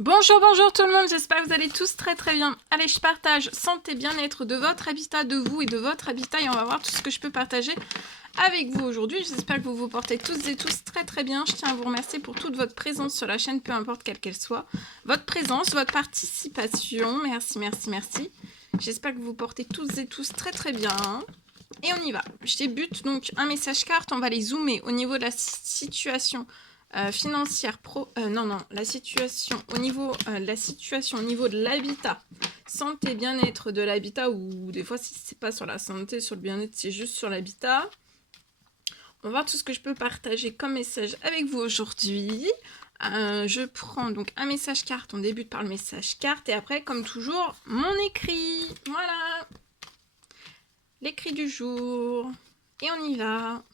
Bonjour, bonjour tout le monde, j'espère que vous allez tous très très bien. Allez, je partage santé, bien-être de votre habitat, de vous et de votre habitat et on va voir tout ce que je peux partager avec vous aujourd'hui. J'espère que vous vous portez tous et tous très très bien. Je tiens à vous remercier pour toute votre présence sur la chaîne, peu importe quelle qu'elle soit. Votre présence, votre participation, merci, merci, merci. J'espère que vous vous portez tous et tous très très bien. Et on y va. Je débute donc un message carte, on va les zoomer au niveau de la situation financière la situation au niveau de l'habitat, santé, bien-être de l'habitat, ou des fois si c'est pas sur la santé, sur le bien-être, c'est juste sur l'habitat. On va voir tout ce que je peux partager comme message avec vous aujourd'hui. Je prends donc un message carte, on débute par le message carte et après comme toujours mon écrit, voilà, l'écrit du jour et on y va.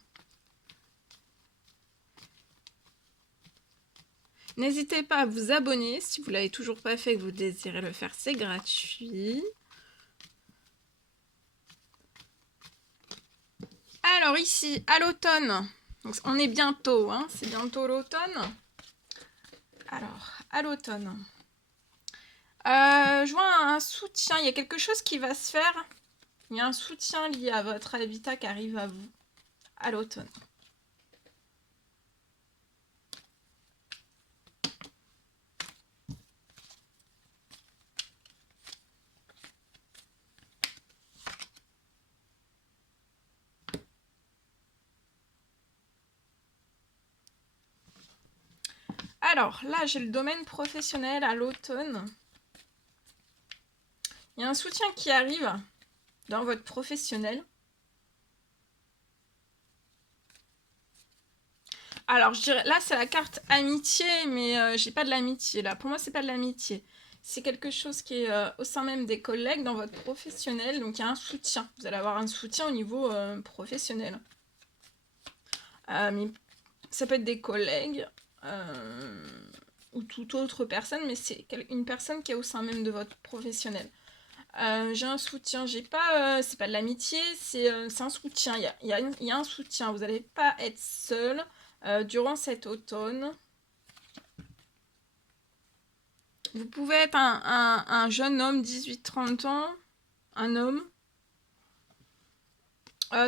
N'hésitez pas à vous abonner si vous ne l'avez toujours pas fait et que vous désirez le faire, c'est gratuit. Alors ici, à l'automne, on est bientôt, hein, c'est bientôt l'automne. Alors, à l'automne, je vois un soutien, il y a quelque chose qui va se faire. Il y a un soutien lié à votre habitat qui arrive à vous à l'automne. Alors là, j'ai le domaine professionnel à l'automne. Il y a un soutien qui arrive dans votre professionnel. Alors, je dirais, là, c'est la carte amitié, mais j'ai pas de l'amitié, là. Pour moi, c'est pas de l'amitié. C'est quelque chose qui est au sein même des collègues dans votre professionnel. Donc, il y a un soutien. Vous allez avoir un soutien au niveau professionnel. Mais ça peut être des collègues ou toute autre personne, mais c'est une personne qui est au sein même de votre professionnel. J'ai un soutien, j'ai pas, c'est pas de l'amitié, c'est un soutien. Il y a un soutien. Vous n'allez pas être seul durant cet automne. Vous pouvez être un jeune homme, 18-30 ans, un homme.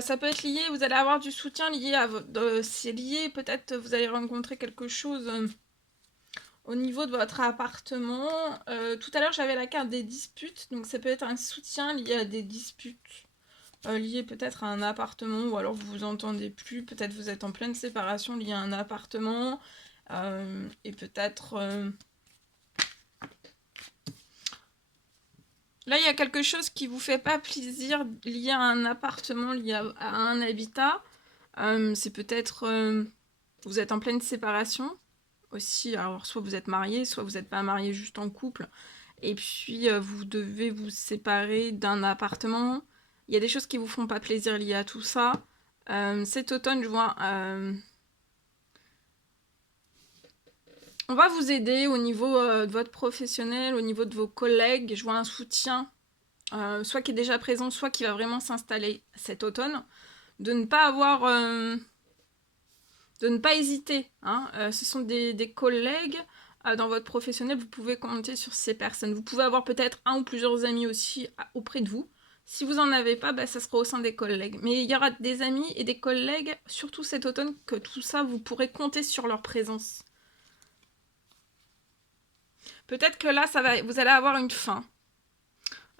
Ça peut être lié, vous allez avoir du soutien lié à votre... c'est lié, peut-être vous allez rencontrer quelque chose au niveau de votre appartement. Tout à l'heure, j'avais la carte des disputes, donc ça peut être un soutien lié à des disputes. Lié peut-être à un appartement, ou alors vous vous entendez plus, peut-être vous êtes en pleine séparation lié à un appartement, et peut-être... Là, il y a quelque chose qui vous fait pas plaisir lié à un appartement, lié à un habitat. C'est peut-être... vous êtes en pleine séparation aussi. Alors, soit vous êtes marié, soit vous n'êtes pas marié, juste en couple. Et puis, vous devez vous séparer d'un appartement. Il y a des choses qui vous font pas plaisir liées à tout ça. Cet automne, je vois... on va vous aider au niveau de votre professionnel, au niveau de vos collègues. Je vois un soutien, soit qui est déjà présent, soit qui va vraiment s'installer cet automne. De ne pas avoir... de ne pas hésiter. Hein. Ce sont des collègues dans votre professionnel, vous pouvez compter sur ces personnes. Vous pouvez avoir peut-être un ou plusieurs amis aussi auprès de vous. Si vous n'en avez pas, ça sera au sein des collègues. Mais il y aura des amis et des collègues, surtout cet automne, que tout ça, vous pourrez compter sur leur présence. Peut-être que là, vous allez avoir une fin.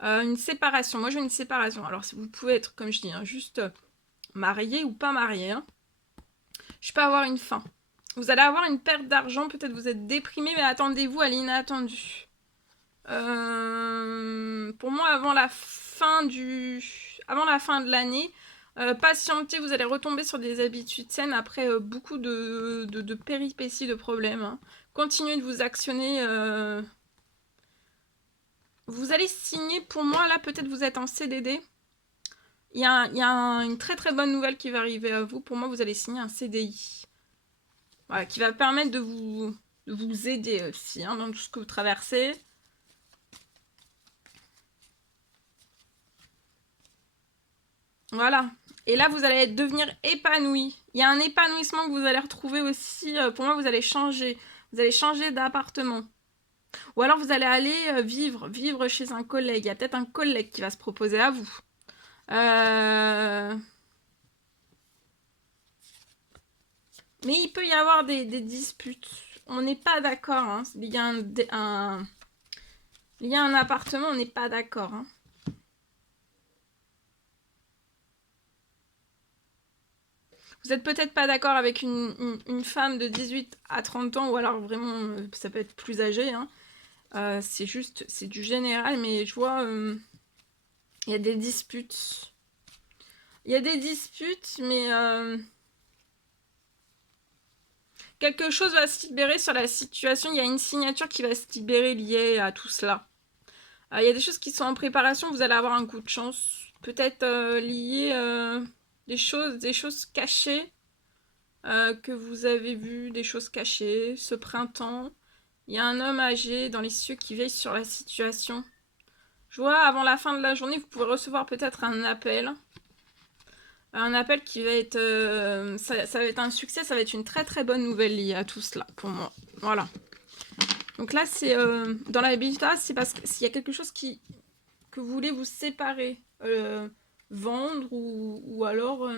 Une séparation. Moi, je veux une séparation. Alors, vous pouvez être, comme je dis, hein, juste marié ou pas marié. Hein. Je peux avoir une fin. Vous allez avoir une perte d'argent, peut-être vous êtes déprimé, mais attendez-vous à l'inattendu. Pour moi, avant la fin de l'année, patientez, vous allez retomber sur des habitudes saines après beaucoup de péripéties, de problèmes. Hein. Continuez de vous actionner. Vous allez signer, pour moi, là, peut-être vous êtes en CDD. Il y a une très très bonne nouvelle qui va arriver à vous. Pour moi, vous allez signer un CDI. Voilà, qui va permettre de vous aider aussi hein, dans tout ce que vous traversez. Voilà. Et là, vous allez devenir épanoui. Il y a un épanouissement que vous allez retrouver aussi. Pour moi, vous allez changer. Vous allez changer d'appartement. Ou alors vous allez aller vivre chez un collègue. Il y a peut-être un collègue qui va se proposer à vous. Mais il peut y avoir des disputes. On n'est pas d'accord. Hein. Il y a un appartement, on n'est pas d'accord. Hein. Vous n'êtes peut-être pas d'accord avec une femme de 18 à 30 ans, ou alors vraiment, ça peut être plus âgé. Hein. C'est juste, c'est du général, mais je vois, il y a des disputes. Il y a des disputes, mais quelque chose va se libérer sur la situation. Il y a une signature qui va se libérer liée à tout cela. Il y a des choses qui sont en préparation, vous allez avoir un coup de chance. Peut-être lié des choses cachées que vous avez vues, des choses cachées. Ce printemps, il y a un homme âgé dans les cieux qui veille sur la situation. Je vois, avant la fin de la journée, vous pouvez recevoir peut-être un appel. Un appel qui va être... ça va être un succès, ça va être une très très bonne nouvelle liée à tout cela, pour moi. Voilà. Donc là, c'est... dans l'habitat, c'est parce qu'il y a quelque chose que vous voulez vous séparer. Vendre ou alors...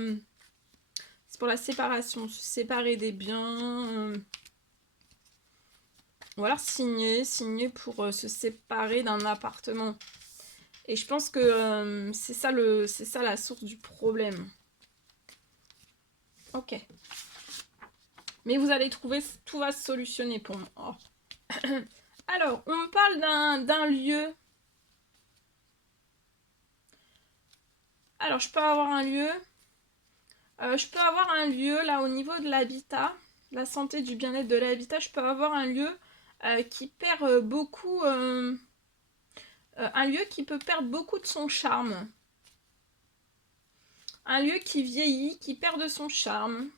c'est pour la séparation. Se séparer des biens... ou alors signer pour se séparer d'un appartement. Et je pense que c'est ça la source du problème. Ok. Mais vous allez trouver, tout va se solutionner pour moi. Oh. Alors, on me parle d'un lieu. Alors, je peux avoir un lieu. Je peux avoir un lieu, là, au niveau de l'habitat, la santé, du bien-être de l'habitat. Je peux avoir un lieu qui perd beaucoup... un lieu qui peut perdre beaucoup de son charme. Un lieu qui vieillit, qui perd de son charme.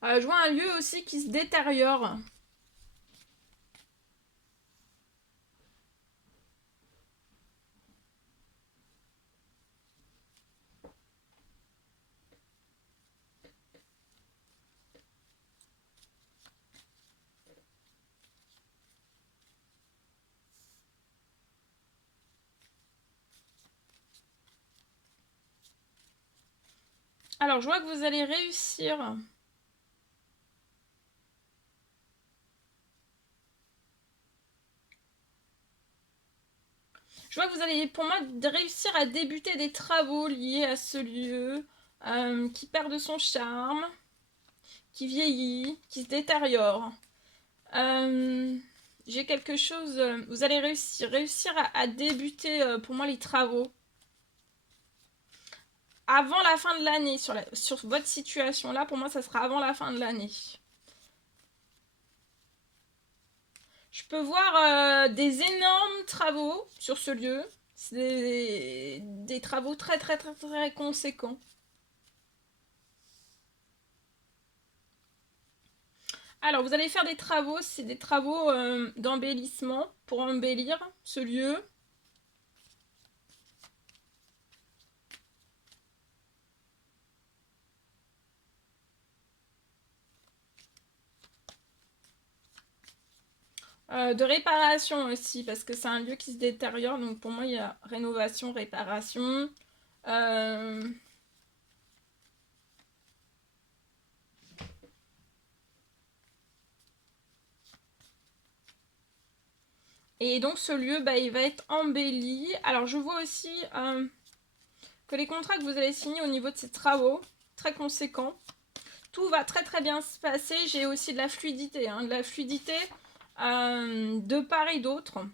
Je vois un lieu aussi qui se détériore. Alors, je vois que vous allez réussir. Je vois que vous allez, pour moi, réussir à débuter des travaux liés à ce lieu qui perd de son charme, qui vieillit, qui se détériore. J'ai quelque chose... vous allez réussir à débuter, pour moi, les travaux. Avant la fin de l'année, sur votre situation là, pour moi, ça sera avant la fin de l'année. Je peux voir des énormes travaux sur ce lieu. C'est des travaux très très très très conséquents. Alors, vous allez faire des travaux, c'est des travaux d'embellissement pour embellir ce lieu. De réparation aussi, parce que c'est un lieu qui se détériore, donc pour moi il y a rénovation, réparation. Euh, Et donc ce lieu, bah, il va être embelli. Alors je vois aussi que les contrats que vous allez signer au niveau de ces travaux, très conséquents, tout va très très bien se passer. J'ai aussi de la fluidité, hein, de la fluidité de part et d'autre.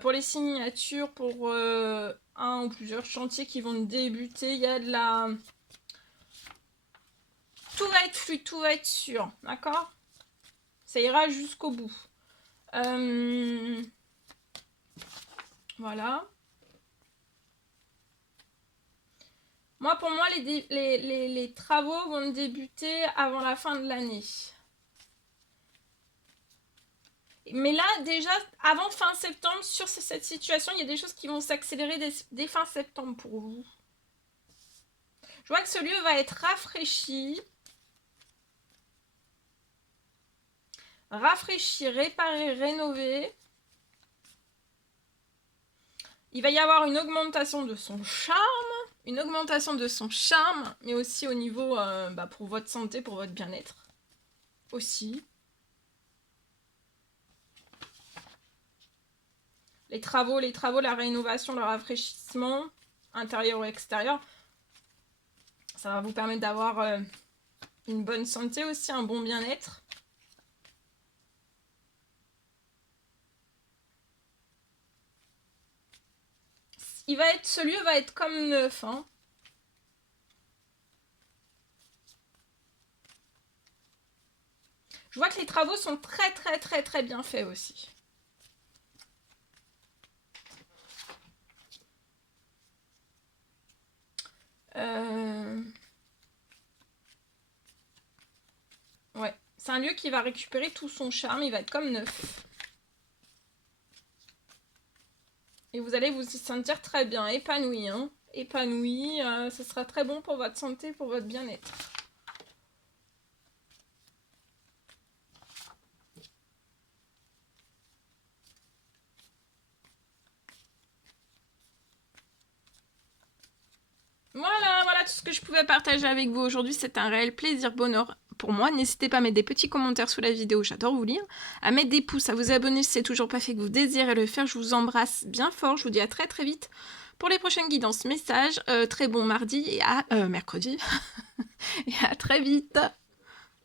Pour les signatures, pour un ou plusieurs chantiers qui vont débuter, il y a de la... Tout va être fluide, tout va être sûr, d'accord? Ça ira jusqu'au bout. Voilà. Pour moi, les travaux vont débuter avant la fin de l'année. Mais là, déjà, avant fin septembre, sur cette situation, il y a des choses qui vont s'accélérer dès fin septembre pour vous. Je vois que ce lieu va être rafraîchi. rafraîchir, réparer, rénover. Il va y avoir une augmentation de son charme, mais aussi au niveau pour votre santé, pour votre bien-être aussi. Les travaux, la rénovation, le rafraîchissement, intérieur ou extérieur, ça va vous permettre d'avoir une bonne santé aussi, un bon bien-être. Ce lieu va être comme neuf, hein. Je vois que les travaux sont très bien faits aussi. Ouais, c'est un lieu qui va récupérer tout son charme, il va être comme neuf. Et vous allez vous y sentir très bien, épanoui, hein. Épanoui, ce sera très bon pour votre santé, pour votre bien-être. Voilà tout ce que je pouvais partager avec vous aujourd'hui. C'est un réel plaisir, bonheur pour moi. N'hésitez pas à mettre des petits commentaires sous la vidéo, j'adore vous lire. À mettre des pouces, à vous abonner si c'est toujours pas fait, que vous désirez le faire. Je vous embrasse bien fort. Je vous dis à très vite pour les prochaines guidances, messages. Très bon mardi et à mercredi. Et à très vite.